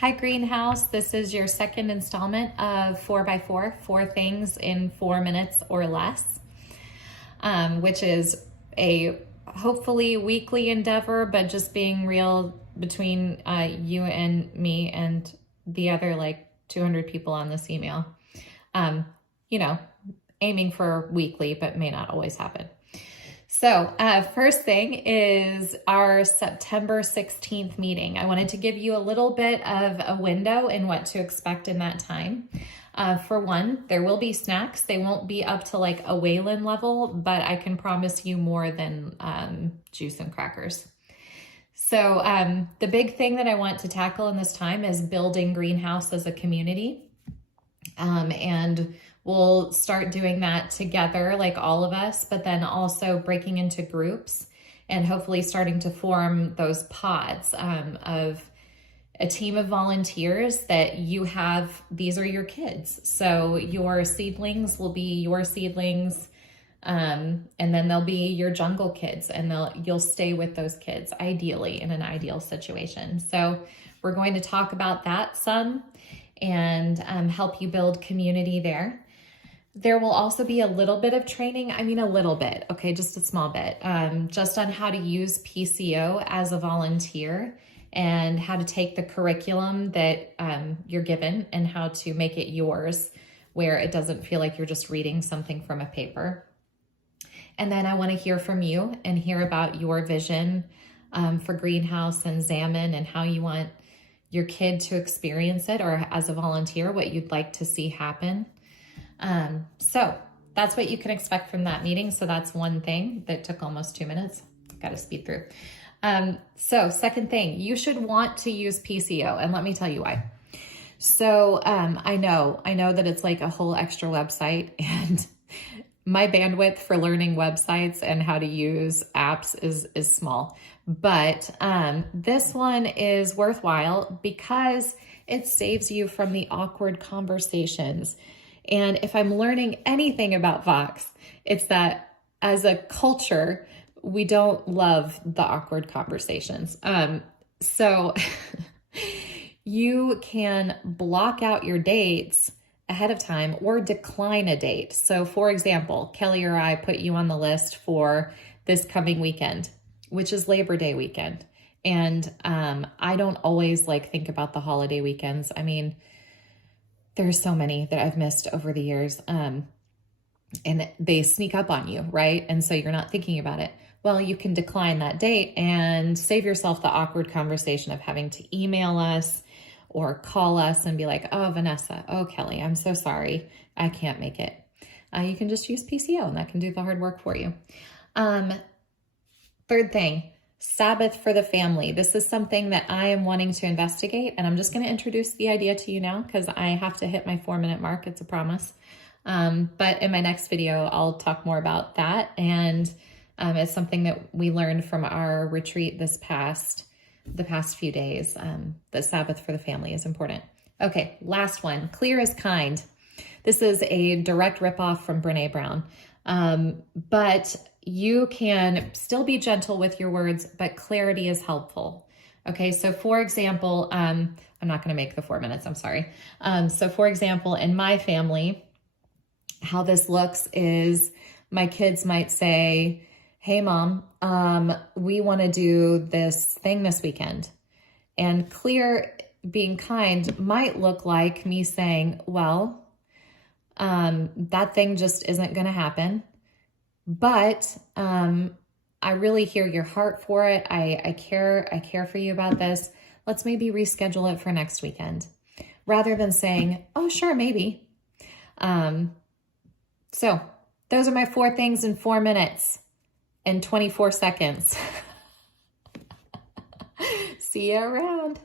Hi Greenhouse, this is your second installment of 4x4, 4 things in 4 minutes or less, which is a hopefully weekly endeavor, but just being real between you and me and the other like 200 people on this email. You know, aiming for weekly, but may not always happen. So first thing is our September 16th meeting. I wanted to give you a little bit of a window in what to expect in that time. For one, there will be snacks. They won't be up to like a Wayland level, but I can promise you more than juice and crackers. So the big thing that I want to tackle in this time is building Greenhouse as a community. And we'll start doing that together, like all of us, but then also breaking into groups and hopefully starting to form those pods of a team of volunteers that you have. These are your kids. So your seedlings will be your seedlings. And then they'll be your jungle kids, and you'll stay with those kids, ideally in an ideal situation. So we're going to talk about that some and help you build community there. There will also be a little bit of training. I mean, a little bit, okay, just a small bit, just on how to use PCO as a volunteer and how to take the curriculum that you're given and how to make it yours, where it doesn't feel like you're just reading something from a paper. And then I want to hear from you and hear about your vision for Greenhouse and Zaman and how you want your kid to experience it, or as a volunteer, what you'd like to see happen. So that's what you can expect from that meeting. So that's one thing that took almost 2 minutes. Got to speed through. So second thing, you should want to use PCO, and let me tell you why. So I know that it's like a whole extra website, and my bandwidth for learning websites and how to use apps is small, but this one is worthwhile because it saves you from the awkward conversations. And if I'm learning anything about Vox, it's that as a culture, we don't love the awkward conversations. So you can block out your dates ahead of time or decline a date. So for example, Kelly or I put you on the list for this coming weekend, which is Labor Day weekend. And I don't always think about the holiday weekends. I mean, there's so many that I've missed over the years, and they sneak up on you, right? And so you're not thinking about it. Well, you can decline that date and save yourself the awkward conversation of having to email us or call us and be like, oh, Vanessa, oh, Kelly, I'm so sorry, I can't make it. You can just use PCO and that can do the hard work for you. Third thing, Sabbath for the family. This is something that I am wanting to investigate, and I'm just going to introduce the idea to you now because I have to hit my 4-minute mark. It's a promise. But in my next video, I'll talk more about that. And it's something that we learned from our retreat the past few days. The Sabbath for the family is important. Okay, last one, clear as kind. This is a direct ripoff from Brene Brown. But you can still be gentle with your words, but clarity is helpful. Okay, so for example, I'm not going to make the 4 minutes, I'm sorry. So for example, in my family, how this looks is my kids might say, hey mom, we want to do this thing this weekend. And clear, being kind, might look like me saying, well, that thing just isn't going to happen. But I really hear your heart for it. I care for you about this. Let's maybe reschedule it for next weekend, rather than saying, oh, sure, maybe. So those are my 4 things in 4 minutes and 24 seconds. See you around.